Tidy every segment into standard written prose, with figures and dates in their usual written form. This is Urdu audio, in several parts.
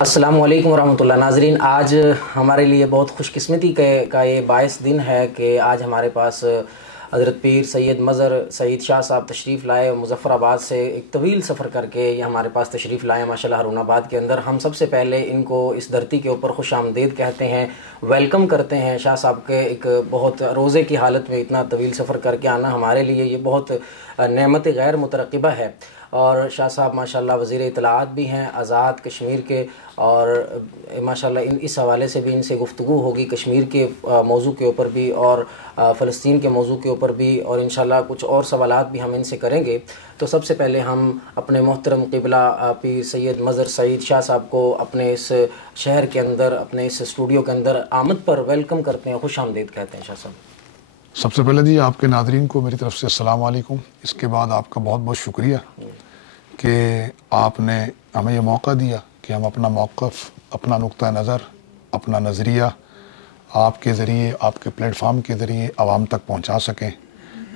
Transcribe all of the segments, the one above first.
السلام علیکم ورحمۃ اللہ ناظرین، آج ہمارے لیے بہت خوش قسمتی کا یہ باعث دن ہے کہ آج ہمارے پاس حضرت پیر سید مظہر سعید شاہ صاحب تشریف لائے، مظفر آباد سے ایک طویل سفر کر کے یہ ہمارے پاس تشریف لائے ماشاءاللہ ہارون آباد کے اندر۔ ہم سب سے پہلے ان کو اس دھرتی کے اوپر خوش آمدید کہتے ہیں، ویلکم کرتے ہیں۔ شاہ صاحب کے ایک بہت روزے کی حالت میں اتنا طویل سفر کر کے آنا ہمارے لیے یہ بہت نعمت غیر مترقبہ ہے، اور شاہ صاحب ماشاءاللہ وزیر اطلاعات بھی ہیں آزاد کشمیر کے، اور ماشاءاللہ اس حوالے سے بھی ان سے گفتگو ہوگی کشمیر کے موضوع کے اوپر بھی اور فلسطین کے موضوع کے اوپر بھی، اور انشاءاللہ کچھ اور سوالات بھی ہم ان سے کریں گے۔ تو سب سے پہلے ہم اپنے محترم قبلہ پیر سید مظہر سعید شاہ صاحب کو اپنے اس شہر کے اندر، اپنے اس اسٹوڈیو کے اندر آمد پر ویلکم کرتے ہیں، خوش آمدید کہتے ہیں۔ شاہ صاحب سب سے پہلے آپ کے ناظرین کو میری طرف سے السلام علیکم۔ اس کے بعد آپ کا بہت بہت شکریہ کہ آپ نے ہمیں یہ موقع دیا کہ ہم اپنا موقف، اپنا نقطہ نظر، اپنا نظریہ آپ کے ذریعے، آپ کے پلیٹ فارم کے ذریعے عوام تک پہنچا سکیں۔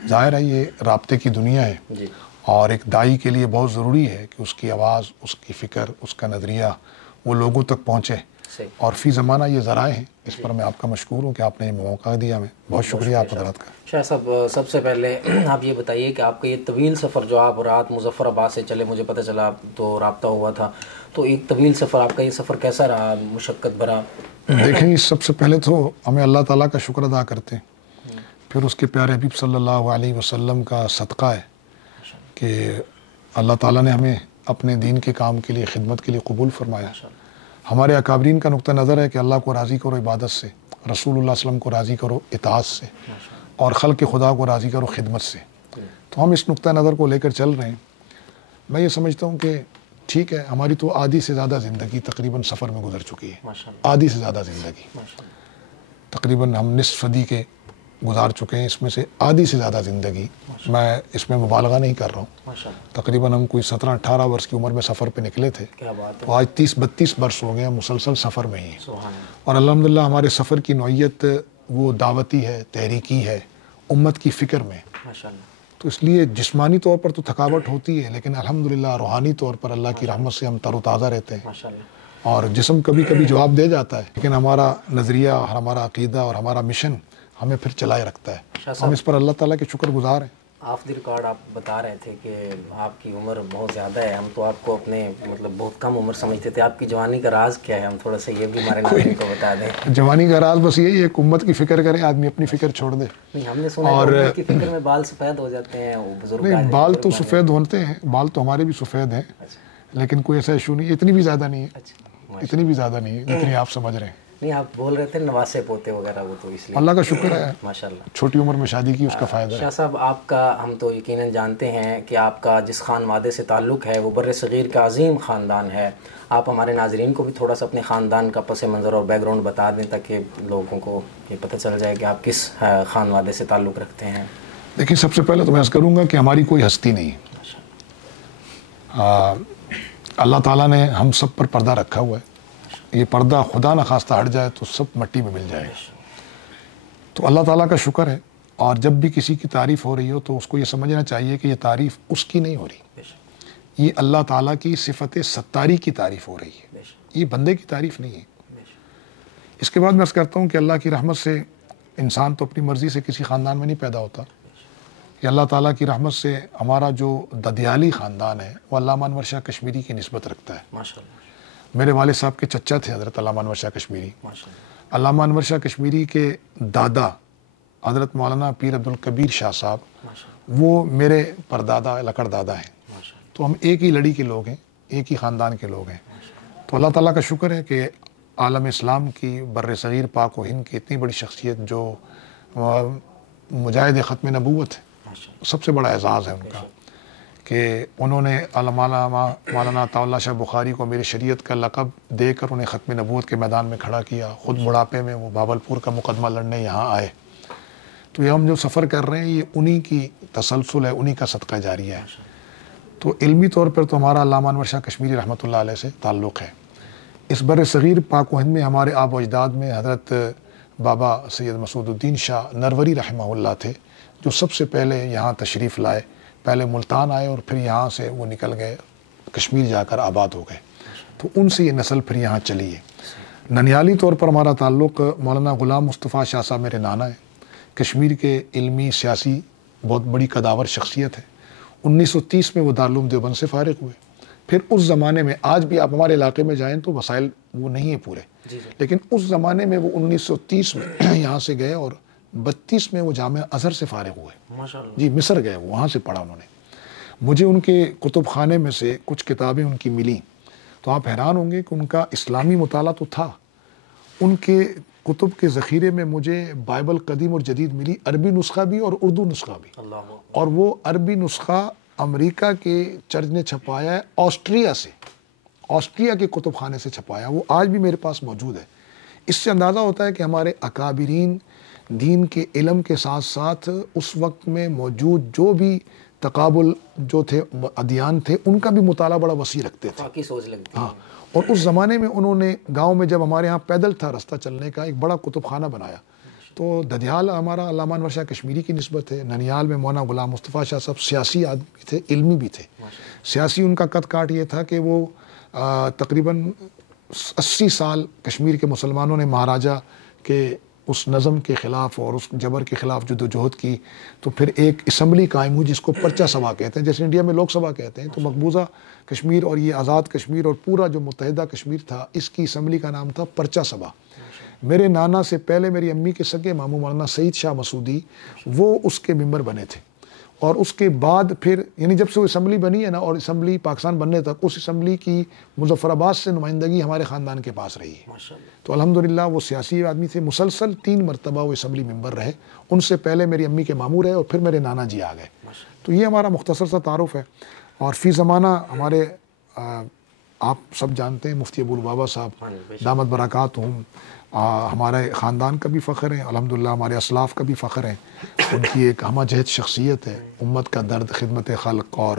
ظاہر ہے یہ رابطے کی دنیا ہے جی، اور ایک داعی کے لیے بہت ضروری ہے کہ اس کی آواز، اس کی فکر، اس کا نظریہ وہ لوگوں تک پہنچے، اور فی زمانہ یہ ذرائع ہیں۔ اس پر میں آپ کا مشکور ہوں کہ آپ نے یہ موقع دیا ہمیں، بہت شکریہ آپ حضرات کا۔ شاہ صاحب سب سے پہلے آپ یہ بتائیے کہ آپ کا یہ طویل سفر جو آپ رات مظفر آباد سے چلے، مجھے پتہ چلا تو رابطہ ہوا تھا، تو ایک طویل سفر، آپ کا یہ سفر کیسا رہا، مشقت بھرا؟ دیکھیں، سب سے پہلے تو ہمیں اللہ تعالیٰ کا شکر ادا کرتے ہیں، پھر اس کے پیارے حبیب صلی اللہ علیہ وسلم کا صدقہ ہے کہ اللہ تعالیٰ نے ہمیں اپنے دین کے کام کے لیے، خدمت کے لیے قبول فرمایا۔ ہمارے اکابرین کا نقطہ نظر ہے کہ اللہ کو راضی کرو عبادت سے، رسول اللہ صلی اللہ علیہ وسلم کو راضی کرو اطاعت سے، اور خلق خدا کو راضی کرو خدمت سے۔ تو ہم اس نقطہ نظر کو لے کر چل رہے ہیں۔ میں یہ سمجھتا ہوں کہ ٹھیک ہے، ہماری تو آدھی سے زیادہ زندگی تقریباً سفر میں گزر چکی ہے، آدھی سے زیادہ زندگی، تقریباً ہم نصف صدی کے گزار چکے ہیں، اس میں سے آدھی سے زیادہ زندگی، میں اس میں مبالغہ نہیں کر رہا ہوں، تقریباً ہم کوئی 17-18 برس کی عمر میں سفر پہ نکلے تھے، تو آج 30-32 برس ہو گئے، ہم مسلسل سفر میں ہی ہیں، اور الحمدللہ ہمارے سفر کی نوعیت وہ دعوتی ہے، تحریکی ہے، امت کی فکر میں، تو اس لیے جسمانی طور پر تو تھکاوٹ ہوتی ہے، لیکن الحمدللہ روحانی طور پر اللہ کی رحمت سے ہم تر و تازہ رہتے ہیں، اور جسم کبھی کبھی جواب دے جاتا ہے، لیکن ہمارا نظریہ اور ہمارا عقیدہ اور ہمارا مشن ہمیں پھر چلائے رکھتا ہے۔ ہم اس پر اللہ تعالیٰ کے شکر گزار ہیں۔ آف دی ریکارڈ آپ بتا رہے تھے کہ آپ کی عمر بہت زیادہ ہے، ہم تو آپ کو اپنے بہت کم عمر سمجھتے تھے، آپ کی جوانی کا راز کیا ہے؟ ہم تھوڑا سا یہ بھی ہمارے ناظرین کو بتا دیں۔ جوانی کا راز بس یہی ہے کہ امت کی فکر کرے، آدمی اپنی فکر چھوڑ دے۔ نہیں، ہم نے سنا ہے کہ امت کی فکر میں بال سفید ہو جاتے ہیں، وہ بزرگ نہیں، بال تو سفید ہوتے ہیں، بال تو ہمارے بھی سفید ہیں، لیکن کوئی ایسا ایشو نہیں، اتنی بھی زیادہ نہیں ہے، اتنی بھی زیادہ نہیں ہے جتنی آپ سمجھ رہے ہیں۔ نہیں، آپ بول رہے تھے نواسے پوتے وغیرہ، وہ تو اس لیے اللہ کا شکر ہے، ماشاءاللہ چھوٹی عمر میں شادی کی، اس کا فائدہ ہے۔ شاہ صاحب آپ کا، ہم تو یقیناً جانتے ہیں کہ آپ کا جس خانوادے سے تعلق ہے وہ بر صغیر کا عظیم خاندان ہے، آپ ہمارے ناظرین کو بھی تھوڑا سا اپنے خاندان کا پس منظر اور بیک گراؤنڈ بتا دیں تاکہ لوگوں کو یہ پتہ چل جائے کہ آپ کس خانوادے سے تعلق رکھتے ہیں۔ دیکھیں، سب سے پہلے تو میں عرض کروں گا کہ ہماری کوئی ہستی نہیں ہے، اللہ تعالیٰ نے ہم سب پر پردہ رکھا ہوا ہے، یہ پردہ خدا نہ خواستہ ہٹ جائے تو سب مٹی میں مل جائے گا، تو اللہ تعالیٰ کا شکر ہے، اور جب بھی کسی کی تعریف ہو رہی ہو تو اس کو یہ سمجھنا چاہیے کہ یہ تعریف اس کی نہیں ہو رہی، یہ اللہ تعالیٰ کی صفت ستاری کی تعریف ہو رہی ہے، یہ بندے کی تعریف نہیں ہے۔ اس کے بعد میں عرض کرتا ہوں کہ اللہ کی رحمت سے انسان تو اپنی مرضی سے کسی خاندان میں نہیں پیدا ہوتا، کہ اللہ تعالیٰ کی رحمت سے ہمارا جو ددیالی خاندان ہے وہ علامہ انور شاہ کشمیری کی نسبت رکھتا ہے۔ میرے والد صاحب کے چچا تھے حضرت علامہ انور شاہ کشمیری، علامہ انور شاہ کشمیری کے دادا حضرت مولانا پیر عبدالکبیر شاہ صاحب وہ میرے پردادا لکڑ دادا ہیں، تو ہم ایک ہی لڑی کے لوگ ہیں، ایک ہی خاندان کے لوگ ہیں، تو اللہ تعالیٰ کا شکر ہے کہ عالم اسلام کی بر صغیر پاک و ہند کی اتنی بڑی شخصیت جو مجاہد ختم نبوت ہے، سب سے بڑا اعزاز ہے ان کا کہ انہوں نے مولانا عطا اللہ شاہ بخاری کو میری شریعت کا لقب دے کر انہیں ختم نبوت کے میدان میں کھڑا کیا، خود بڑھاپے میں وہ بھاولپور کا مقدمہ لڑنے یہاں آئے، تو یہ ہم جو سفر کر رہے ہیں یہ انہی کی تسلسل ہے، انہی کا صدقہ جاریہ ہے، تو علمی طور پر تو ہمارا علامہ انور شاہ کشمیری رحمۃ اللہ علیہ سے تعلق ہے۔ اس بر صغیر پاک و ہند میں ہمارے آب و اجداد میں حضرت بابا سید مسعود الدین شاہ نروری رحمہ اللہ تھے، جو سب سے پہلے یہاں تشریف لائے، پہلے ملتان آئے اور پھر یہاں سے وہ نکل گئے، کشمیر جا کر آباد ہو گئے، تو تو ان سے یہ نسل پھر یہاں چلی ہے۔ ننیالی طور پر ہمارا تعلق مولانا غلام مصطفیٰ شاہ صاحب میرے نانا ہیں، کشمیر کے علمی سیاسی بہت بڑی قداور شخصیت ہے۔ 1930 میں وہ دارالعلوم دیوبند سے فارغ ہوئے۔ پھر اس زمانے میں، آج بھی آپ ہمارے علاقے میں جائیں تو وسائل وہ نہیں ہیں پورے، لیکن اس زمانے میں وہ 1930 میں یہاں سے گئے اور 32 میں وہ جامعہ ازہر سے فارغ ہوئے۔ جی مصر گئے، وہاں سے پڑھا انہوں نے۔ مجھے ان کے کتب خانے میں سے کچھ کتابیں ان کی ملیں تو آپ حیران ہوں گے کہ ان کا اسلامی مطالعہ تو تھا، ان کے کتب کے ذخیرے میں مجھے بائبل قدیم اور جدید ملی، عربی نسخہ بھی اور اردو نسخہ بھی، اور وہ عربی نسخہ امریکہ کے چرچ نے چھپایا ہے، آسٹریا کے کتب خانے سے چھپایا، وہ آج بھی میرے پاس موجود ہے۔ اس سے اندازہ ہوتا ہے کہ ہمارے اکابرین دین کے علم کے ساتھ ساتھ اس وقت میں موجود جو بھی تقابل جو تھے ادیان تھے، ان کا بھی مطالعہ بڑا وسیع رکھتے تھے۔ سوچ لگتی ہے۔ ہاں، اور اس زمانے میں انہوں نے گاؤں میں، جب ہمارے ہاں پیدل تھا رستہ چلنے کا، ایک بڑا کتب خانہ بنایا۔ تو ددھیال ہمارا علامہ انور شاہ کشمیری کی نسبت ہے، ننیال میں مولانا غلام مصطفیٰ شاہ صاحب سیاسی آدمی تھے، علمی بھی تھے۔ سیاسی ان کا قد کاٹ یہ تھا کہ وہ تقریباً 80 سال کشمیر کے مسلمانوں نے مہاراجہ کے اس نظم کے خلاف اور اس جبر کے خلاف جدوجہد کی، تو پھر ایک اسمبلی قائم ہوئی جس کو پرچہ سبھا کہتے ہیں، جیسے انڈیا میں لوک سبھا کہتے ہیں۔ تو مقبوضہ کشمیر اور یہ آزاد کشمیر اور پورا جو متحدہ کشمیر تھا، اس کی اسمبلی کا نام تھا پرچہ سبھا۔ میرے نانا سے پہلے میری امی کے سگے ماموں مولانا سعید شاہ مسعودی وہ اس کے ممبر بنے تھے، اور اس کے بعد پھر یعنی جب سے وہ اسمبلی بنی ہے نا، اور اسمبلی پاکستان بننے تک، اس اسمبلی کی مظفر آباد سے نمائندگی ہمارے خاندان کے پاس رہی ہے۔ تو الحمدللہ وہ سیاسی آدمی تھے، مسلسل 3 مرتبہ وہ اسمبلی ممبر رہے۔ ان سے پہلے میری امی کے ماموں رہے اور پھر میرے نانا جی آ گئے۔ تو یہ ہمارا مختصر سا تعارف ہے۔ اور فی زمانہ ہمارے آپ سب جانتے ہیں مفتی ابو البابا صاحب دامت برکاتہم، ہمارے خاندان کا بھی فخر ہے، الحمدللہ ہمارے اسلاف کا بھی فخر ہے۔ ان کی ایک ہمہ جہت شخصیت ہے، امت کا درد، خدمت خلق، اور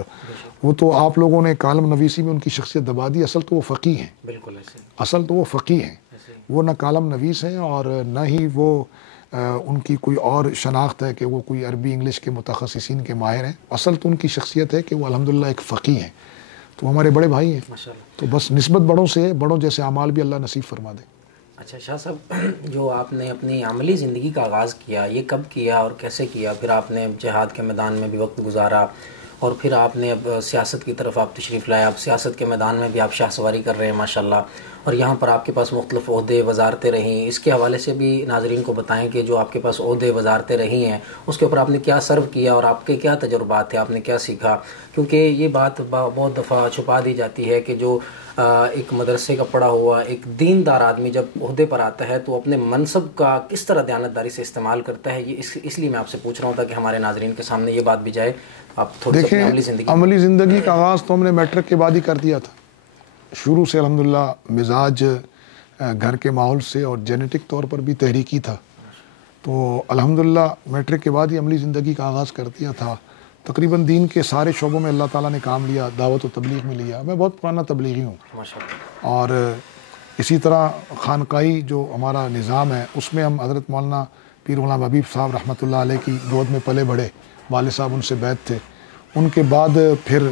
وہ تو آپ لوگوں نے کالم نویسی میں ان کی شخصیت دبا دی، اصل تو وہ فقیہ ہیں، بالکل ایسے، اصل تو وہ فقیہ ہیں، وہ نہ کالم نویس ہیں اور نہ ہی وہ ان کی کوئی اور شناخت ہے کہ وہ کوئی عربی انگلش کے متخصصین کے ماہر ہیں۔ اصل تو ان کی شخصیت ہے کہ وہ الحمدللہ ایک فقیہ ہیں، تو ہمارے بڑے بھائی ہیں۔ تو بس نسبت بڑوں سے ہے، بڑوں جیسے اعمال بھی اللہ نصیب فرما دے۔ اچھا شاہ صاحب، جو آپ نے اپنی عملی زندگی کا آغاز کیا، یہ کب کیا اور کیسے کیا؟ پھر آپ نے جہاد کے میدان میں بھی وقت گزارا، اور پھر آپ نے اب سیاست کی طرف آپ تشریف لائے، اب سیاست کے میدان میں بھی آپ شاہ سواری کر رہے ہیں ماشاءاللہ، اور یہاں پر آپ کے پاس مختلف عہدے وزارتیں رہیں، اس کے حوالے سے بھی ناظرین کو بتائیں کہ جو آپ کے پاس عہدے وزارتیں رہی ہیں اس کے اوپر آپ نے کیا سرو کیا اور آپ کے کیا تجربات تھے، آپ نے کیا سیکھا؟ کیونکہ یہ بات بہت دفعہ چھپا دی جاتی ہے کہ جو ایک مدرسے کا پڑھا ہوا ایک دیندار آدمی جب عہدے پر آتا ہے تو اپنے منصب کا کس طرح دیانتداری سے استعمال کرتا ہے، یہ اس لیے میں آپ سے پوچھ رہا ہوں تاکہ ہمارے ناظرین کے سامنے یہ بات بھی جائے۔ آپ تھوڑی سی دیکھیں، عملی زندگی کا آغاز تو ہم نے میٹرک کے بعد ہی کر دیا تھا۔ شروع سے الحمدللہ مزاج گھر کے ماحول سے اور جینیٹک طور پر بھی تحریکی تھا، تو الحمدللہ میٹرک کے بعد ہی عملی زندگی کا آغاز کر دیا تھا۔ تقریباً دین کے سارے شعبوں میں اللہ تعالیٰ نے کام لیا، دعوت و تبلیغ میں لیا۔ میں بہت پرانا تبلیغی ہوں، اور اسی طرح خانقاہی جو ہمارا نظام ہے اس میں ہم حضرت مولانا پیر غلام حبیب صاحب رحمۃ اللہ علیہ کی گود میں پلے بڑھے، والد صاحب ان سے بیعت تھے۔ ان کے بعد پھر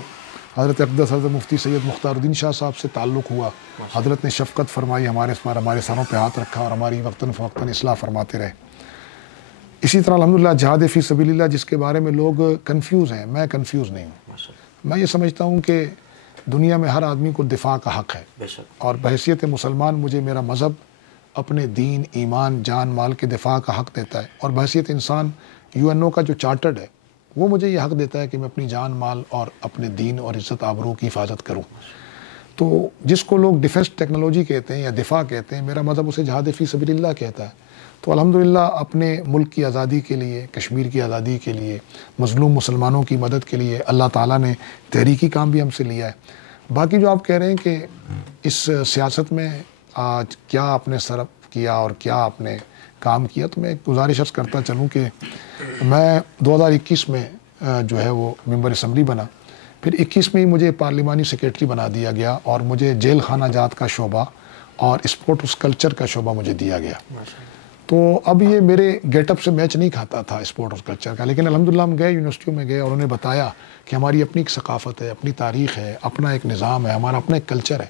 حضرت اقدس حضرت مفتی سید مختار الدین شاہ صاحب سے تعلق ہوا، حضرت نے شفقت فرمائی، ہمارے سروں پہ ہاتھ رکھا اور ہماری وقتاً فوقتاً اصلاح فرماتے رہے۔ اسی طرح الحمدللہ جہاد فی سبیل اللہ جس کے بارے میں لوگ کنفیوز ہیں، میں کنفیوز نہیں ہوں۔ میں یہ سمجھتا ہوں کہ دنیا میں ہر آدمی کو دفاع کا حق ہے، اور بحیثیت مسلمان مجھے میرا مذہب اپنے دین، ایمان، جان، مال کے دفاع کا حق دیتا ہے، اور بحیثیت انسان UN کا جو چارٹرڈ ہے وہ مجھے یہ حق دیتا ہے کہ میں اپنی جان، مال اور اپنے دین اور عزت آبرو کی حفاظت کروں۔ تو جس کو لوگ ڈیفنس ٹیکنالوجی کہتے ہیں یا دفاع کہتے ہیں، میرا مذہب اسے جہاد فی سبیل اللہ کہتا ہے۔ تو الحمدللہ اپنے ملک کی آزادی کے لیے، کشمیر کی آزادی کے لیے، مظلوم مسلمانوں کی مدد کے لیے اللہ تعالیٰ نے تحریکی کام بھی ہم سے لیا ہے۔ باقی جو آپ کہہ رہے ہیں کہ اس سیاست میں آج کیا آپ نے صرف کیا اور کیا آپ نے کام کیا، تو میں ایک گزارش عرض کرتا چلوں کہ میں 2021 میں جو ہے وہ ممبر اسمبلی بنا، پھر 21 میں ہی مجھے پارلیمانی سیکریٹری بنا دیا گیا، اور مجھے جیل خانہ جات کا شعبہ اور اسپورٹس کلچر کا شعبہ مجھے دیا گیا۔ تو اب یہ میرے گیٹ اپ سے میچ نہیں کھاتا تھا اسپورٹ اور کلچر کا، لیکن الحمدللہ ہم گئے، یونیورسٹیوں میں گئے، اور انہوں نے بتایا کہ ہماری اپنی ایک ثقافت ہے، اپنی تاریخ ہے، اپنا ایک نظام ہے، ہمارا اپنا ایک کلچر ہے۔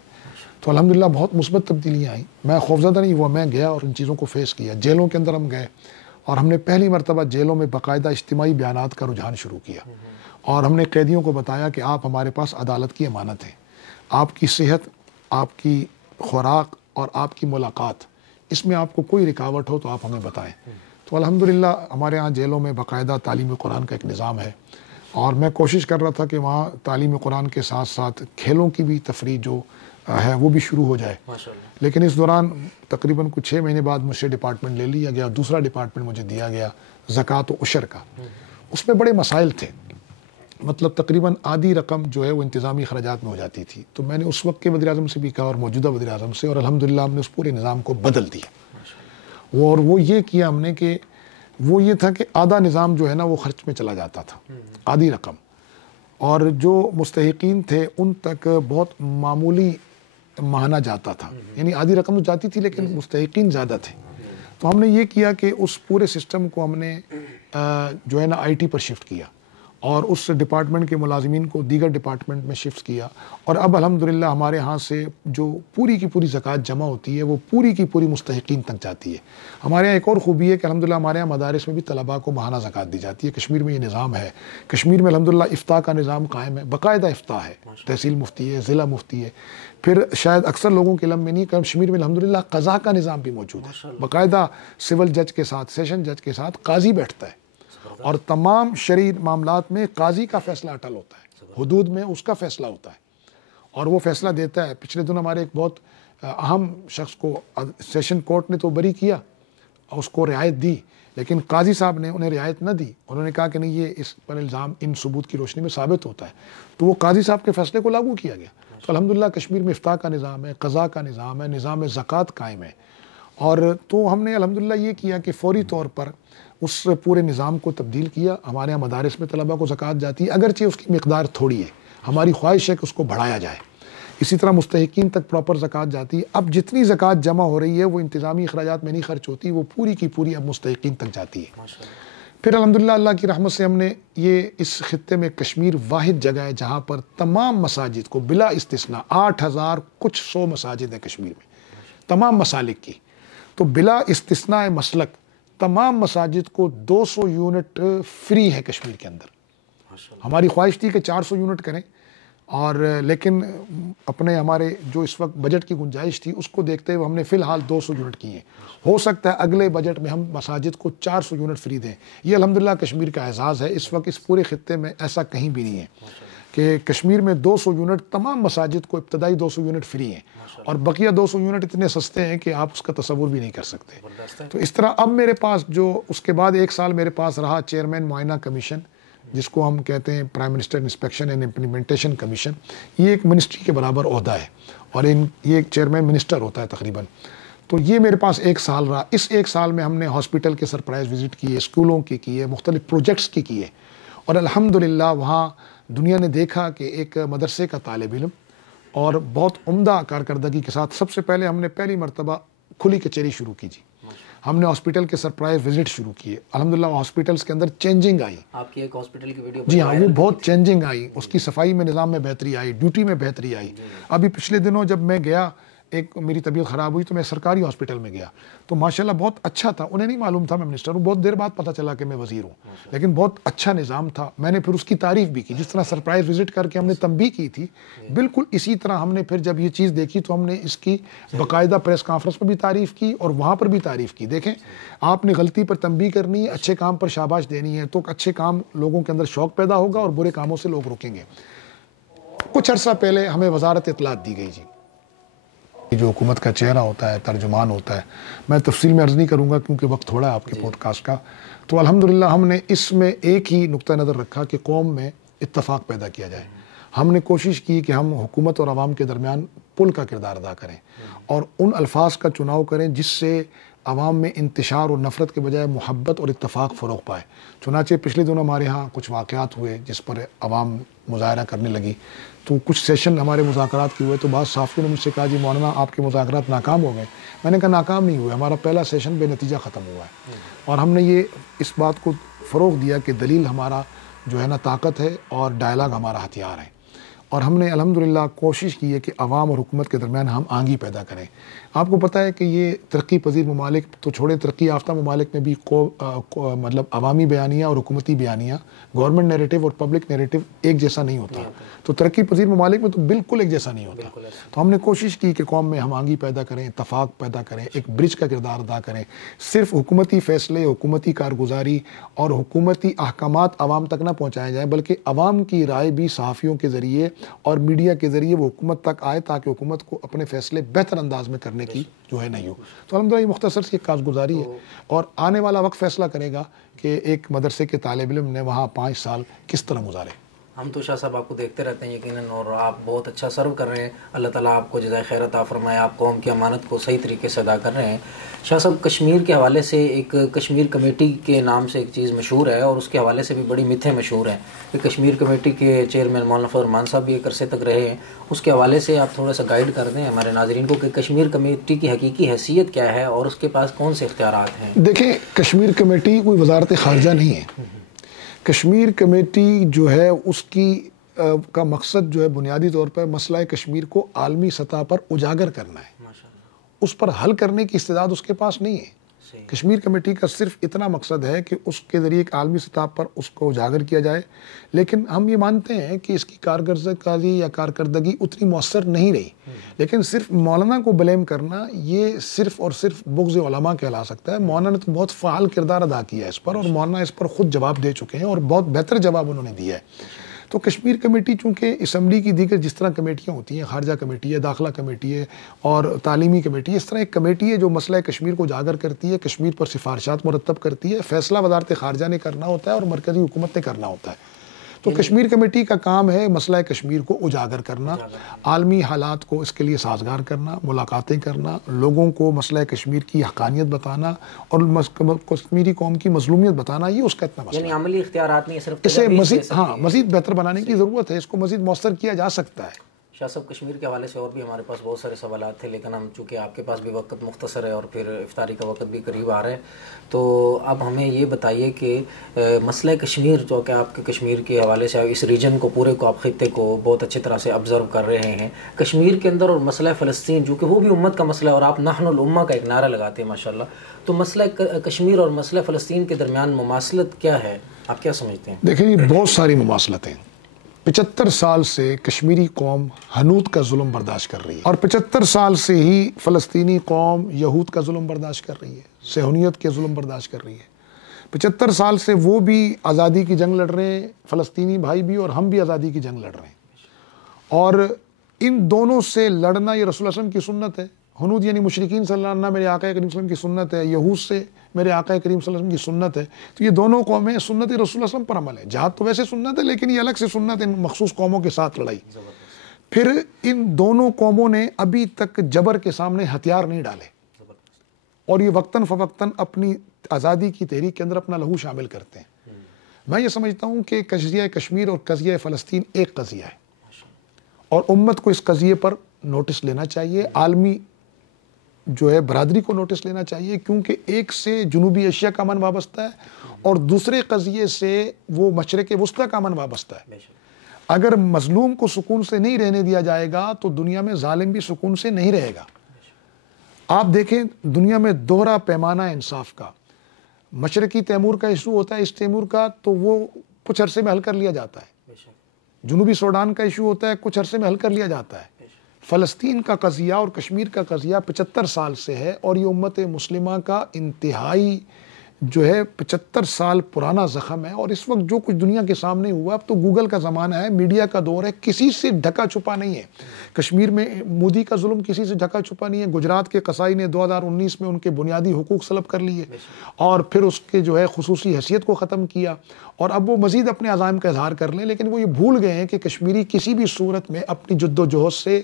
تو الحمدللہ بہت مثبت تبدیلیاں آئیں. میں خوفزدہ نہیں ہوا, میں گیا اور ان چیزوں کو فیس کیا. جیلوں کے اندر ہم گئے اور ہم نے پہلی مرتبہ جیلوں میں باقاعدہ اجتماعی بیانات کا رجحان شروع کیا, اور ہم نے قیدیوں کو بتایا کہ آپ ہمارے پاس عدالت کی امانت ہیں. آپ کی صحت, آپ کی خوراک اور آپ کی ملاقات, اس میں آپ کو کوئی رکاوٹ ہو تو آپ ہمیں بتائیں. تو الحمدللہ ہمارے ہاں جیلوں میں باقاعدہ تعلیم قرآن کا ایک نظام ہے, اور میں کوشش کر رہا تھا کہ وہاں تعلیم قرآن کے ساتھ ساتھ کھیلوں کی بھی تفریح جو ہے وہ بھی شروع ہو جائے. لیکن اس دوران تقریباً کچھ 6 مہینے بعد مجھ سے ڈپارٹمنٹ لے لیا گیا, دوسرا ڈپارٹمنٹ مجھے دیا گیا زکوٰۃ و عشر کا. اس میں بڑے مسائل تھے, مطلب تقریباً آدھی رقم جو ہے وہ انتظامی اخراجات میں ہو جاتی تھی. تو میں نے اس وقت کے وزیر اعظم سے بھی کہا اور موجودہ وزیر اعظم سے, اور الحمدللہ ہم نے اس پورے نظام کو بدل دیا. اور وہ یہ کیا ہم نے کہ وہ یہ تھا کہ آدھا نظام جو ہے نا وہ خرچ میں چلا جاتا تھا, آدھی رقم, اور جو مستحقین تھے ان تک بہت معمولی ماہانہ جاتا تھا. یعنی آدھی رقم تو جاتی تھی لیکن مستحقین زیادہ تھے. تو ہم نے یہ کیا کہ اس پورے سسٹم کو ہم نے جو ہے نا آئی ٹی پر شفٹ کیا, اور اس ڈپارٹمنٹ کے ملازمین کو دیگر ڈپارٹمنٹ میں شفٹ کیا. اور اب الحمدللہ ہمارے ہاں سے جو پوری کی پوری زکوٰۃ جمع ہوتی ہے وہ پوری کی پوری مستحقین تک جاتی ہے. ہمارے یہاں ایک اور خوبی ہے کہ الحمدللہ ہمارے یہاں مدارس میں بھی طلباء کو ماہانہ زکوٰۃ دی جاتی ہے. کشمیر میں یہ نظام ہے. کشمیر میں الحمدللہ افتاء کا نظام قائم ہے, باقاعدہ افتاء ہے, تحصیل مفتی ہے, ضلع مفتی ہے. پھر شاید اکثر لوگوں کے علم میں نہیں, کشمیر میں الحمدللہ قضاء کا نظام بھی موجود ہے. باقاعدہ سول جج کے ساتھ, سیشن جج کے ساتھ قاضی بیٹھتا ہے, اور تمام شرعی معاملات میں قاضی کا فیصلہ اٹل ہوتا ہے, حدود میں اس کا فیصلہ ہوتا ہے, اور وہ فیصلہ دیتا ہے. پچھلے دن ہمارے ایک بہت اہم شخص کو سیشن کورٹ نے تو بری کیا, اس کو رعایت دی, لیکن قاضی صاحب نے انہیں رعایت نہ دی. انہوں نے کہا کہ نہیں, یہ اس پر الزام ان ثبوت کی روشنی میں ثابت ہوتا ہے. تو وہ قاضی صاحب کے فیصلے کو لاگو کیا گیا. تو الحمدللہ کشمیر میں افتاء کا نظام ہے, قضاء کا نظام ہے, نظام زکوٰۃ قائم ہے. اور تو ہم نے الحمدللہ یہ کیا کہ فوری طور پر اس پورے نظام کو تبدیل کیا. ہمارے یہاں مدارس میں طلباء کو زکوٰۃ جاتی ہے, اگرچہ اس کی مقدار تھوڑی ہے, ہماری خواہش ہے کہ اس کو بڑھایا جائے. اسی طرح مستحقین تک پراپر زکوٰۃ جاتی ہے. اب جتنی زکوٰۃ جمع ہو رہی ہے وہ انتظامی اخراجات میں نہیں خرچ ہوتی, وہ پوری کی پوری اب مستحقین تک جاتی ہے. پھر الحمدللہ اللہ کی رحمت سے ہم نے یہ اس خطے میں کشمیر واحد جگہ ہے جہاں پر تمام مساجد کو بلا استثناء 8000 کچھ 100 مساجد ہیں کشمیر میں, تمام مسالک کی, تو بلا استثناء مسلک تمام مساجد کو 200 یونٹ فری ہے کشمیر کے اندر. ہماری خواہش تھی کہ 400 یونٹ کریں, اور لیکن اپنے ہمارے جو اس وقت بجٹ کی گنجائش تھی اس کو دیکھتے ہوئے ہم نے فی الحال 200 یونٹ کی ہیں. ہو سکتا ہے اگلے بجٹ میں ہم مساجد کو 400 یونٹ فری دیں. یہ الحمدللہ کشمیر کا اعزاز ہے. اس وقت اس پورے خطے میں ایسا کہیں بھی نہیں ہے کہ کشمیر میں 200 یونٹ تمام مساجد کو ابتدائی 200 یونٹ فری ہیں, اور بقیہ 200 یونٹ اتنے سستے ہیں کہ آپ اس کا تصور بھی نہیں کر سکتے. تو اس طرح اب میرے پاس جو اس کے بعد 1 سال میرے پاس رہا چیئرمین معائنہ کمیشن, جس کو ہم کہتے ہیں prime minister inspection and implementation commission. یہ ایک منسٹری کے برابر عہدہ ہے, اور یہ ایک چیئرمین منسٹر ہوتا ہے تقریباً. تو یہ میرے پاس 1 سال رہا. اس 1 سال میں ہم نے ہاسپٹل کے سرپرائز وزٹ کیے, اسکولوں کے کیے, مختلف پروجیکٹس کی کیے, اور الحمدللہ وہاں دنیا نے دیکھا کہ ایک مدرسے کا طالب علم اور بہت عمدہ کارکردگی کے ساتھ, سب سے پہلے ہم نے پہلی مرتبہ کھلی کچہری شروع کی جی. ہم نے ہاسپٹل کے سرپرائز وزٹ شروع کیے. الحمدللہ ہاسپٹلس کے اندر چینجنگ آئی. آپ کی ایک ہاسپٹل کی ویڈیو جی ہاں, وہ بہت چینجنگ آئی. اس کی صفائی میں نظام میں بہتری آئی, ڈیوٹی میں بہتری آئی. ابھی پچھلے دنوں جب میں گیا, ایک میری طبیعت خراب ہوئی تو میں سرکاری ہاسپٹل میں گیا, تو ماشاءاللہ بہت اچھا تھا. انہیں نہیں معلوم تھا میں منسٹر ہوں, بہت دیر بعد پتہ چلا کہ میں وزیر ہوں, لیکن بہت اچھا نظام تھا. میں نے پھر اس کی تعریف بھی کی. جس طرح سرپرائز وزٹ کر کے ہم نے تنبیہ کی تھی, بالکل اسی طرح ہم نے پھر جب یہ چیز دیکھی تو ہم نے اس کی باقاعدہ پریس کانفرنس پر بھی تعریف کی اور وہاں پر بھی تعریف کی. دیکھیں, آپ نے غلطی پر تنبیہ کرنی ہے, اچھے کام پر شاباش دینی ہے, تو اچھے کام لوگوں کے اندر شوق پیدا ہوگا اور برے کاموں سے لوگ رکیں گے. کچھ عرصہ پہلے ہمیں وزارت اطلاعات دی گئی جی. جو حکومت کا چہرہ ہوتا ہے, ترجمان ہوتا ہے, میں تفصیل میں عرض نہیں کروں گا کیونکہ وقت تھوڑا ہے آپ کے پوڈ کاسٹ کا. تو الحمدللہ ہم نے اس میں ایک ہی نقطہ نظر رکھا کہ قوم میں اتفاق پیدا کیا جائے. ہم نے کوشش کی کہ ہم حکومت اور عوام کے درمیان پل کا کردار ادا کریں, اور ان الفاظ کا چناؤ کریں جس سے عوام میں انتشار اور نفرت کے بجائے محبت اور اتفاق فروغ پائے. چنانچہ پچھلے دنوں ہمارے ہاں کچھ واقعات ہوئے جس پر عوام مظاہرہ کرنے لگی, تو کچھ سیشن ہمارے مذاکرات کے ہوئے, تو بعض صحافیوں نے مجھ سے کہا جی مولانا آپ کے مذاکرات ناکام ہو گئے. میں نے کہا ناکام نہیں ہوئے, ہمارا پہلا سیشن بے نتیجہ ختم ہوا ہے, اور ہم نے یہ اس بات کو فروغ دیا کہ دلیل ہمارا جو ہے نا طاقت ہے اور ڈائلاگ ہمارا ہتھیار ہے. اور ہم نے الحمدللہ کوشش کی ہے کہ عوام اور حکومت کے درمیان ہم آہنگی پیدا کریں. آپ کو پتہ ہے کہ یہ ترقی پذیر ممالک تو چھوڑے، ترقی یافتہ ممالک میں بھی مطلب عوامی بیانیہ اور حکومتی بیانیہ، گورنمنٹ نیریٹو اور پبلک نیریٹو ایک جیسا نہیں ہوتا. تو ترقی پذیر ممالک میں تو بالکل ایک جیسا نہیں ہوتا. تو ہم نے کوشش کی کہ قوم میں ہم آہنگی پیدا کریں، اتفاق پیدا کریں، ایک برج کا کردار ادا کریں. صرف حکومتی فیصلے، حکومتی کارگزاری اور حکومتی احکامات عوام تک نہ پہنچائے جائیں، بلکہ عوام کی رائے بھی صحافیوں کے ذریعے اور میڈیا کے ذریعے وہ حکومت تک آئے، تاکہ حکومت کو اپنے فیصلے بہتر انداز میں کرنے کی جو ہے نہیں ہو. تو الحمدللہ یہ مختصر سی ایک کارگزاری ہے، اور آنے والا وقت فیصلہ کرے گا کہ ایک مدرسے کے طالب علم نے وہاں 5 سال کس طرح گزارے. ہم تو شاہ صاحب آپ کو دیکھتے رہتے ہیں یقیناً، اور آپ بہت اچھا سرو کر رہے ہیں. اللہ تعالیٰ آپ کو جزائے خیر عطا فرمائے، آپ قوم کی امانت کو صحیح طریقے سے ادا کر رہے ہیں. شاہ صاحب کشمیر کے حوالے سے ایک کشمیر کمیٹی کے نام سے ایک چیز مشہور ہے، اور اس کے حوالے سے بھی بڑی میتھیں مشہور ہیں کہ کشمیر کمیٹی کے چیئرمین مولانا فضل الرحمان صاحب بھی ایک عرصے تک رہے ہیں. اس کے حوالے سے آپ تھوڑا سا گائیڈ کر دیں ہمارے ناظرین کو کہ کشمیر کمیٹی کی حقیقی حیثیت کیا ہے اور اس کے پاس کون سے اختیارات ہیں. دیکھیں، کشمیر کمیٹی کوئی وزارت خارجہ نہیں ہے. کشمیر کمیٹی جو ہے اس کی کا مقصد جو ہے بنیادی طور پر مسئلہ کشمیر کو عالمی سطح پر اجاگر کرنا ہے. اس پر حل کرنے کی استعداد اس کے پاس نہیں ہے. کشمیر کمیٹی کا صرف اتنا مقصد ہے کہ اس کے ذریعے ایک عالمی سطح پر اس کو اجاگر کیا جائے، لیکن ہم یہ مانتے ہیں کہ اس کی کارکردگی یا کارکردگی اتنی مؤثر نہیں رہی. لیکن صرف مولانا کو بلیم کرنا یہ صرف اور صرف بغض علماء کہلا سکتا ہے. مولانا نے تو بہت فعال کردار ادا کیا ہے اس پر، اور مولانا اس پر خود جواب دے چکے ہیں، اور بہت بہتر جواب انہوں نے دیا ہے. تو کشمیر کمیٹی چونکہ اسمبلی کی دیگر جس طرح کمیٹیاں ہوتی ہیں، خارجہ کمیٹی ہے، داخلہ کمیٹی ہے اور تعلیمی کمیٹی ہے، اس طرح ایک کمیٹی ہے جو مسئلہ کشمیر کو اجاگر کرتی ہے، کشمیر پر سفارشات مرتب کرتی ہے. فیصلہ وزارت خارجہ نے کرنا ہوتا ہے اور مرکزی حکومت نے کرنا ہوتا ہے. تو کشمیر کمیٹی کا کام ہے مسئلہ کشمیر کو اجاگر کرنا، عالمی حالات کو اس کے لیے سازگار کرنا، ملاقاتیں کرنا، لوگوں کو مسئلہ کشمیر کی حقانیت بتانا اور کشمیری قوم کی مظلومیت بتانا. یہ اس کا اتنا مسئلہ یعنی عملی اختیارات نہیں، صرف اسے مزید بہتر بنانے کی ضرورت ہے. اس کو مزید مؤثر کیا جا سکتا ہے. شاہ صاحب کشمیر کے حوالے سے اور بھی ہمارے پاس بہت سارے سوالات تھے، لیکن ہم چونکہ آپ کے پاس بھی وقت مختصر ہے اور پھر افطاری کا وقت بھی قریب آ رہا ہے، تو اب ہمیں یہ بتائیے کہ مسئلہ کشمیر جو کہ آپ کے کشمیر کے حوالے سے اس ریجن کو پورے کو، آپ خطے کو بہت اچھی طرح سے آبزرو کر رہے ہیں، کشمیر کے اندر اور مسئلہ فلسطین جو کہ وہ بھی امت کا مسئلہ ہے، اور آپ نحن الامہ کا ایک نعرہ لگاتے ہیں ماشاءاللہ، تو مسئلہ کشمیر اور مسئلہ فلسطین کے درمیان مماثلت کیا ہے، آپ کیا سمجھتے ہیں؟ دیکھیں، یہ بہت ساری مماثلتیں. 75 سال سے کشمیری قوم ہنود کا ظلم برداشت کر رہی ہے، اور 75 سال سے ہی فلسطینی قوم یہود کا ظلم برداشت کر رہی ہے، صہیونیت کے ظلم برداشت کر رہی ہے. 75 سال سے وہ بھی آزادی کی جنگ لڑ رہے ہیں، فلسطینی بھائی بھی، اور ہم بھی آزادی کی جنگ لڑ رہے ہیں. اور ان دونوں سے لڑنا یہ رسول اللہ صلی اللہ علیہ وسلم کی سنت ہے. ہنود یعنی مشرکین صلی اللہ علیہ وسلم میرے آقا کریم صلی اللہ علیہ وسلم کی سنت ہے، یہود سے میرے آقا کریم صلی اللہ علیہ وسلم کی سنت ہے. تو یہ دونوں قومیں سنت رسول اللہ صلی اللہ علیہ وسلم پر عمل ہے. جہاد تو ویسے سنت ہے، لیکن یہ الگ سے سنت ہے، ان مخصوص قوموں کے ساتھ لڑائی. پھر ان دونوں قوموں نے ابھی تک جبر کے سامنے ہتھیار نہیں ڈالے، اور یہ وقتاً فوقتاً اپنی آزادی کی تحریک کے اندر اپنا لہو شامل کرتے ہیں. میں یہ سمجھتا ہوں کہ قضیہ کشمیر اور قضیہ فلسطین ایک قضیہ ہے، اور امت کو اس قضیے پر نوٹس لینا چاہیے، عالمی جو ہے برادری کو نوٹس لینا چاہیے، کیونکہ ایک سے جنوبی ایشیا کا امن وابستہ ہے اور دوسرے قضیے سے وہ مشرق وسطیٰ کا امن وابستہ ہے. اگر مظلوم کو سکون سے نہیں رہنے دیا جائے گا تو دنیا میں ظالم بھی سکون سے نہیں رہے گا. آپ دیکھیں دنیا میں دوہرا پیمانہ انصاف کا، مشرقی تیمور کا ایشو ہوتا ہے اس تیمور کا تو وہ کچھ عرصے میں حل کر لیا جاتا ہے، جنوبی سوڈان کا ایشو ہوتا ہے کچھ عرصے میں حل کر لیا جاتا ہے. فلسطین کا قضیہ اور کشمیر کا قضیہ 75 سال سے ہے، اور یہ امت مسلمہ کا انتہائی جو ہے 75 سال پرانا زخم ہے. اور اس وقت جو کچھ دنیا کے سامنے ہوا، اب تو گوگل کا زمانہ ہے، میڈیا کا دور ہے، کسی سے ڈھکا چھپا نہیں ہے. کشمیر میں مودی کا ظلم کسی سے ڈھکا چھپا نہیں ہے. گجرات کے قصائی نے 2019 میں ان کے بنیادی حقوق سلب کر لیے، اور پھر اس کے جو ہے خصوصی حیثیت کو ختم کیا، اور اب وہ مزید اپنے عزائم کا اظہار کر لیں. لیکن وہ یہ بھول گئے ہیں کہ کشمیری کسی بھی صورت میں اپنی جد و جہد سے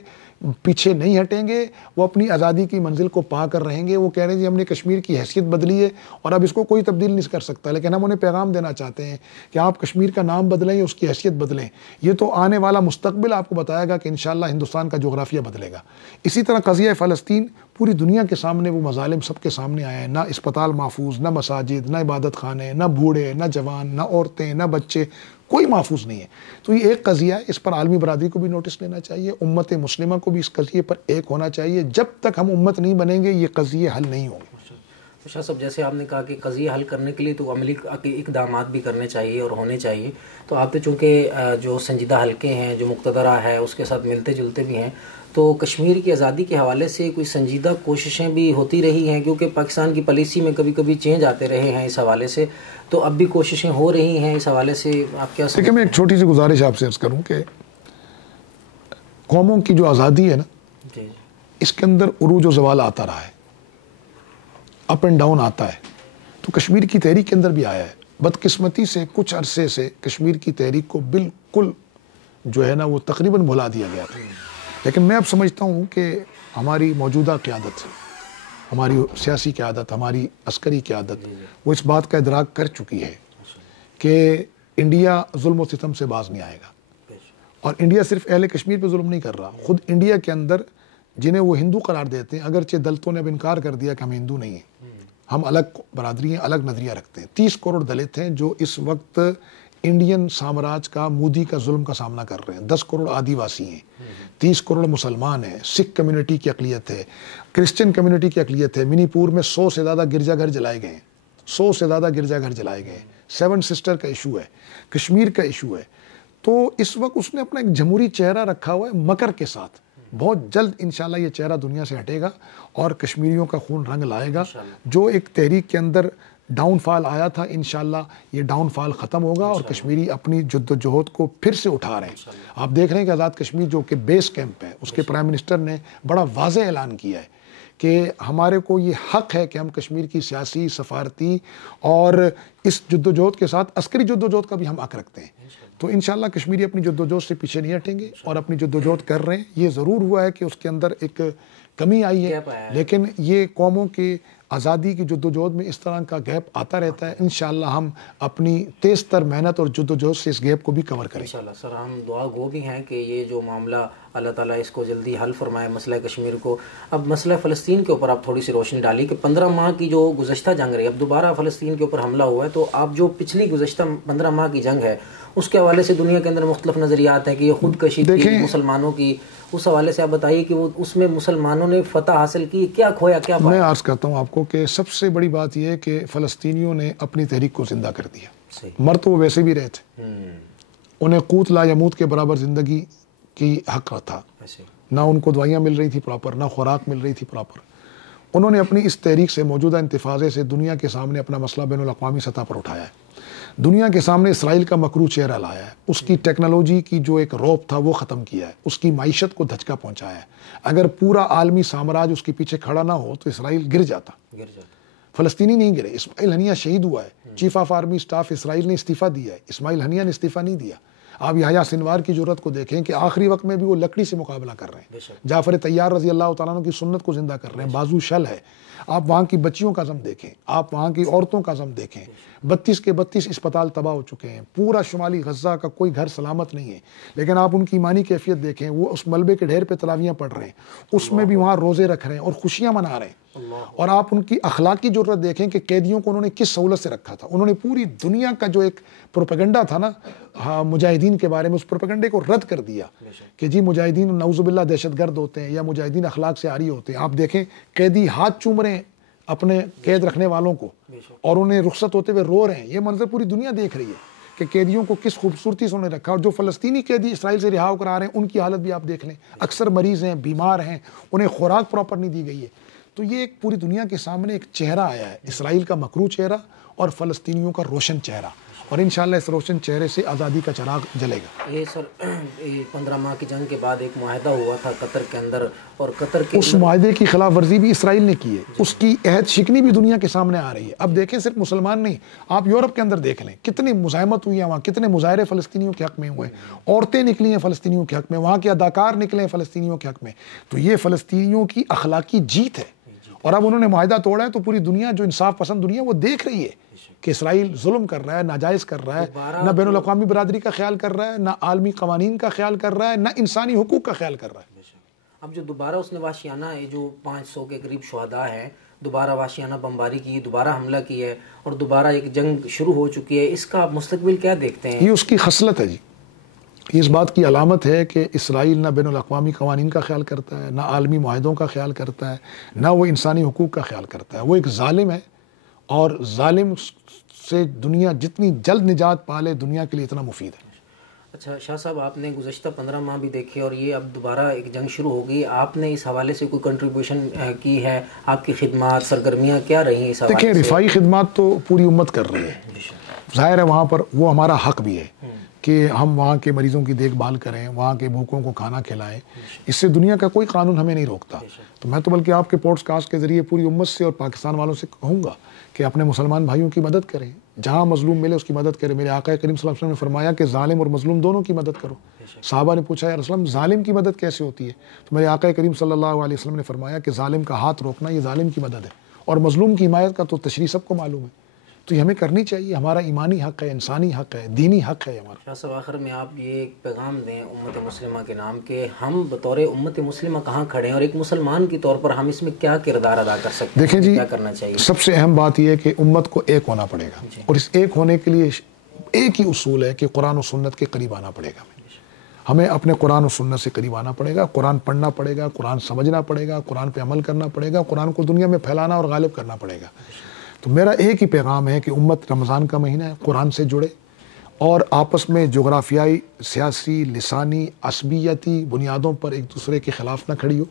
پیچھے نہیں ہٹیں گے، وہ اپنی آزادی کی منزل کو پا کر رہیں گے. وہ کہہ رہے ہیں جی ہم نے کشمیر کی حیثیت بدلی ہے اور اب اس کو کوئی تبدیل نہیں کر سکتا، لیکن ہم انہیں پیغام دینا چاہتے ہیں کہ آپ کشمیر کا نام بدلیں یا اس کی حیثیت بدلیں. یہ تو آنے والا مستقبل آپ کو بتائے گا کہ انشاءاللہ ہندوستان کا جغرافیہ بدلے گا. اسی طرح قضیہ فلسطین پوری دنیا کے سامنے وہ مظالم سب کے سامنے آئے ہیں، نہ اسپتال محفوظ، نہ مساجد، نہ عبادت خانے، نہ بوڑھے، نہ جوان، نہ عورتیں، نہ بچے، کوئی محفوظ نہیں ہے. تو یہ ایک قضیہ ہے, اس پر عالمی برادری کو بھی نوٹس لینا چاہیے, امت مسلمہ کو بھی اس قضیے پر ایک ہونا چاہیے. جب تک ہم امت نہیں بنیں گے یہ قضیے حل نہیں ہوں گے. تو شاہ صاحب جیسے آپ نے کہا کہ قضیہ حل کرنے کے لیے تو عملی اقدامات بھی کرنے چاہیے اور ہونے چاہیے. تو آپ تو چونکہ جو سنجیدہ حلقے ہیں, جو مقتدرہ ہے, اس کے ساتھ ملتے جلتے بھی ہیں, تو کشمیر کی آزادی کے حوالے سے کوئی سنجیدہ کوششیں بھی ہوتی رہی ہیں, کیونکہ پاکستان کی پالیسی میں کبھی کبھی چینج آتے رہے ہیں اس حوالے سے, تو اب بھی کوششیں ہو رہی ہیں اس حوالے سے, آپ کیا دیکھیں میں ایک چھوٹی سی گزارش آپ سے عرض کروں کہ قوموں کی جو آزادی ہے نا, جی اس کے اندر عروج و زوال آتا رہا ہے, اپ اینڈ ڈاؤن آتا ہے. تو کشمیر کی تحریک کے اندر بھی آیا ہے. بدقسمتی سے کچھ عرصے سے کشمیر کی تحریک کو بالکل جو ہے نا وہ تقریباً بھلا دیا گیا تھا. لیکن میں اب سمجھتا ہوں کہ ہماری موجودہ قیادت, ہماری سیاسی قیادت, ہماری عسکری قیادت وہ اس بات کا ادراک کر چکی ہے کہ انڈیا ظلم و ستم سے باز نہیں آئے گا. اور انڈیا صرف اہل کشمیر پہ ظلم نہیں کر رہا, خود انڈیا کے اندر جنہیں وہ ہندو قرار دیتے ہیں, اگرچہ دلتوں نے اب انکار کر دیا کہ ہم ہندو نہیں ہیں, ہم الگ برادری ہیں, الگ نظریہ رکھتے ہیں. 30 کروڑ دلت ہیں جو اس وقت انڈین سامراج کا, مودی کا ظلم کا سامنا کر رہے ہیں. 10 کروڑ آدی واسی ہیں, 30 کروڑ مسلمان ہیں, سکھ کمیونٹی کی اقلیت ہے, کرسچن کمیونٹی کی اقلیت ہے. منی پور میں 100 سے زیادہ گرجا گھر جلائے گئے ہیں, 100 سے زیادہ گرجا گھر جلائے گئے ہیں. 7 سسٹر کا ایشو ہے, کشمیر کا ایشو ہے. تو اس وقت اس نے اپنا ایک جمہوری چہرہ رکھا ہوا ہے مکر کے ساتھ. بہت جلد انشاءاللہ یہ چہرہ دنیا سے ہٹے گا اور کشمیریوں کا خون رنگ لائے گا. جو ایک تحریک کے اندر ڈاؤن فال آیا تھا, انشاءاللہ یہ ڈاؤن فال ختم ہوگا اور کشمیری اپنی جد و جہد کو پھر سے اٹھا رہے ہیں. آپ دیکھ رہے ہیں کہ آزاد کشمیر جو کہ بیس کیمپ ہے, اس کے پرائم منسٹر نے بڑا واضح اعلان کیا ہے کہ ہمارے کو یہ حق ہے کہ ہم کشمیر کی سیاسی, سفارتی اور اس جد و جہد کے ساتھ عسکری جد و جہد کا بھی ہم حق رکھتے ہیں. تو انشاءاللہ کشمیری اپنی جد و جہد سے پیچھے نہیں ہٹیں گے اور اپنی جد و جہد کر رہے ہیں. یہ ضرور ہوا ہے کہ اس کے اندر ایک کمی آئی ہے, لیکن یہ قوموں کی آزادی کی جد و جہد میں اس طرح کا گیپ آتا رہتا ہے. انشاءاللہ ہم اپنی تیز تر محنت اور جد و جہد سے اس گیپ کو بھی کور کریں. انشاءاللہ سر, ہم دعا گو بھی ہیں کہ یہ جو معاملہ اللہ تعالیٰ اس کو جلدی حل فرمائے, مسئلہ کشمیر کو. اب مسئلہ فلسطین کے اوپر آپ تھوڑی سی روشنی ڈالی کہ 15 ماہ کی جو گزشتہ جنگ رہی, اب دوبارہ فلسطین کے اوپر حملہ ہوا ہے, تو آپ جو پچھلی گزشتہ 15 ماہ کی جنگ ہے اس کے حوالے سے دنیا کے اندر مختلف نظریات ہیں کہ یہ خودکشی تھی مسلمانوں کی, اس حوالے سے آپ بتائیے کہ وہ اس میں مسلمانوں نے فتح حاصل کی, کیا کھویا کیا پایا؟ میں عرض کرتا ہوں آپ کو کہ سب سے بڑی بات یہ ہے کہ فلسطینیوں نے اپنی تحریک کو زندہ کر دیا. مر تو وہ ویسے بھی رہے تھے, انہیں قوت لا یموت کے برابر زندگی کی حق تھا, نہ ان کو دوائیاں مل رہی تھی پراپر, نہ خوراک مل رہی تھی پراپر. انہوں نے اپنی اس تحریک سے, موجودہ انتفاضے سے دنیا کے سامنے اپنا مسئلہ بین الاقوامی سطح پر اٹھایا ہے. دنیا کے سامنے اسرائیل کا مکروہ چہرہ لایا ہے, اس کی ٹیکنالوجی کی جو ایک روپ تھا وہ ختم کیا ہے, اس کی معیشت کو دھچکا پہنچایا ہے. اگر پورا عالمی سامراج اس کے پیچھے کھڑا نہ ہو تو اسرائیل گر جاتا. فلسطینی نہیں گرے. اسماعیل ہنیہ شہید ہوا ہے, چیف آف آرمی اسٹاف اسرائیل نے استعفیٰ دیا ہے, اسماعیل ہنیہ نے استعفیٰ نہیں دیا. آپ یحییٰ سنوار کی جرأت کو دیکھیں کہ آخری وقت میں بھی وہ لکڑی سے مقابلہ کر رہے ہیں. جعفر طیار رضی اللہ تعالیٰ عنہ کی سنت کو زندہ کر رہے ہیں, بازو شل ہے. آپ وہاں کی بچیوں کا عزم دیکھیں, آپ وہاں کی عورتوں کا عزم دیکھیں. 32 کے 32 اسپتال تباہ ہو چکے ہیں, پورا شمالی غزہ کا کوئی گھر سلامت نہیں ہے. لیکن آپ ان کی ایمانی کیفیت دیکھیں, وہ اس ملبے کے ڈھیر پہ تلاویاں پڑھ رہے ہیں, اس میں بھی وہاں روزے رکھ رہے ہیں اور خوشیاں منا رہے ہیں. اور آپ ان کی اخلاقی جرأت دیکھیں کہ قیدیوں کو انہوں نے کس سہولت سے رکھا تھا. انہوں نے پوری دنیا کا جو ایک پروپیگنڈا تھا نا مجاہدین کے بارے میں, اس پروپیگنڈے کو رد کر دیا کہ جی مجاہدین نعوذ باللہ دہشت گرد ہوتے ہیں یا مجاہدین اخلاق سے عاری ہوتے ہیں. آپ دیکھیں قیدی ہاتھ چوم رہے ہیں اپنے قید رکھنے والوں کو اور انہیں رخصت ہوتے ہوئے رو رہے ہیں. یہ منظر پوری دنیا دیکھ رہی ہے کہ قیدیوں کو کس خوبصورتی سے انہوں نے رکھا. اور جو فلسطینی قیدی اسرائیل سے رہا ہو کر آ رہے ہیں ان کی حالت بھی آپ دیکھ لیں, اکثر مریض ہیں, بیمار ہیں, انہیں خوراک پراپر نہیں دی گئی ہے. تو یہ ایک پوری دنیا کے سامنے ایک چہرہ آیا ہے, اسرائیل کا مکروہ چہرہ اور فلسطینیوں کا روشن چہرہ, اور انشاءاللہ اس روشن چہرے سے آزادی کا چراغ جلے گا. یہ سر 15 ماہ کی جنگ کے بعد ایک معاہدہ ہوا تھا قطر کے اندر, اور قطر کے اس معاہدے کی خلاف ورزی بھی اسرائیل نے کی ہے, اس کی عہد شکنی بھی دنیا کے سامنے آ رہی ہے. اب دیکھیں صرف مسلمان نہیں, آپ یورپ کے اندر دیکھ لیں کتنی مزاحمت ہوئی ہے وہاں, کتنے مظاہرے فلسطینیوں کے حق میں ہوئے, عورتیں نکلی ہیں فلسطینیوں کے حق میں, وہاں کے اداکار نکلے ہیں فلسطینیوں کے حق میں. تو یہ فلسطینیوں کی اخلاقی جیت ہے, اور اب انہوں نے معاہدہ توڑا ہے تو پوری دنیا جو انصاف پسند دنیا وہ دیکھ رہی ہے کہ اسرائیل ظلم کر رہا ہے, ناجائز کر رہا ہے, نہ بین الاقوامی برادری کا خیال کر رہا ہے, نہ عالمی قوانین کا خیال کر رہا ہے, نہ انسانی حقوق کا خیال کر رہا ہے. اب جو دوبارہ اس نے وحشیانہ یہ جو 500 کے قریب شہداء ہیں، دوبارہ وحشیانہ بمباری کی، دوبارہ حملہ کی ہے اور دوبارہ ایک جنگ شروع ہو چکی ہے، اس کا آپ مستقبل کیا دیکھتے ہیں؟ یہ اس کی خصلت ہے جی، یہ اس بات کی علامت ہے کہ اسرائیل نہ بین الاقوامی قوانین کا خیال کرتا ہے، نہ عالمی معاہدوں کا خیال کرتا ہے، نہ وہ انسانی حقوق کا خیال کرتا ہے. وہ ایک ظالم ہے، اور ظالم سے دنیا جتنی جلد نجات پالے دنیا کے لیے اتنا مفید ہے. اچھا شاہ صاحب، آپ نے گزشتہ 15 ماہ بھی دیکھے اور یہ اب دوبارہ ایک جنگ شروع ہو گئی، آپ نے اس حوالے سے کوئی کنٹریبیوشن کی ہے؟ آپ کی خدمات، سرگرمیاں کیا رہی ہیں اس حوالے سے؟ دیکھیں، رفائی خدمات تو پوری امت کر رہی ہے، ظاہر ہے وہاں پر وہ ہمارا حق بھی ہے کہ ہم وہاں کے مریضوں کی دیکھ بھال کریں، وہاں کے بھوکوں کو کھانا کھلائیں. اس سے دنیا کا کوئی قانون ہمیں نہیں روکتا. تو میں تو بلکہ آپ کے پوڈ کاسٹ کے ذریعے پوری امت سے اور پاکستان والوں سے کہوں گا کہ اپنے مسلمان بھائیوں کی مدد کریں، جہاں مظلوم ملے اس کی مدد کریں. میرے آقا کریم صلی اللہ علیہ وسلم نے فرمایا کہ ظالم اور مظلوم دونوں کی مدد کرو. صحابہ نے پوچھا یا رسول اللہ ظالم کی مدد کیسے ہوتی ہے؟ تو میرے آقا کریم صلی اللہ علیہ وسلم نے فرمایا کہ ظالم کا ہاتھ روکنا یہ ظالم کی مدد ہے، اور مظلوم کی حمایت کا تو تشریح سب کو معلوم ہے. تو یہ ہمیں کرنی چاہیے، ہمارا ایمانی حق ہے، انسانی حق ہے، دینی حق ہے ہمارا. شاہ صاحب، آخر میں آپ یہ ایک پیغام دیں امت مسلمہ کے نام کہ ہم بطور امت مسلمہ کہاں کھڑے ہیں اور ایک مسلمان کے طور پر ہم اس میں کیا کردار ادا کر سکتے ہیں؟ دیکھیں جی، کیا کرنا چاہیے؟ سب سے اہم بات یہ ہے کہ امت کو ایک ہونا پڑے گا، اور اس ایک ہونے کے لیے ایک ہی اصول ہے کہ قرآن و سنت کے قریب آنا پڑے گا. ہمیں اپنے قرآن و سنت سے قریب آنا پڑے گا، قرآن پڑھنا پڑے گا، قرآن سمجھنا پڑے گا، قرآن پہ عمل کرنا پڑے گا، قرآن کو دنیا میں پھیلانا اور غالب کرنا پڑے گا. تو میرا ایک ہی پیغام ہے کہ امت رمضان کا مہینہ ہے، قرآن سے جڑے اور آپس میں جغرافیائی، سیاسی، لسانی، عصبیتی بنیادوں پر ایک دوسرے کے خلاف نہ کھڑی ہو،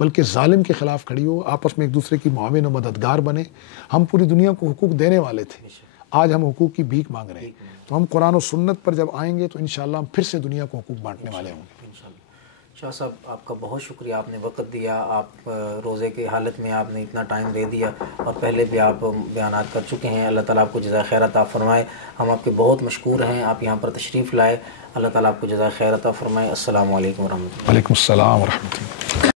بلکہ ظالم کے خلاف کھڑی ہو، آپس میں ایک دوسرے کی معاون و مددگار بنے. ہم پوری دنیا کو حقوق دینے والے تھے، آج ہم حقوق کی بھیک مانگ رہے ہیں. تو ہم قرآن و سنت پر جب آئیں گے تو انشاءاللہ ہم پھر سے دنیا کو حقوق بانٹنے والے ہوں گے. شاہ صاحب، آپ کا بہت شکریہ، آپ نے وقت دیا، آپ روزے کی حالت میں آپ نے اتنا ٹائم دے دیا، اور پہلے بھی آپ بیانات کر چکے ہیں. اللہ تعالیٰ آپ کو جزائے خیر عطا فرمائے. ہم آپ کے بہت مشکور ہیں، آپ یہاں پر تشریف لائے. اللہ تعالیٰ آپ کو جزائے خیر عطا فرمائے. السلام علیکم ورحمۃ اللہ. وعلیکم السلام ورحمۃ اللہ.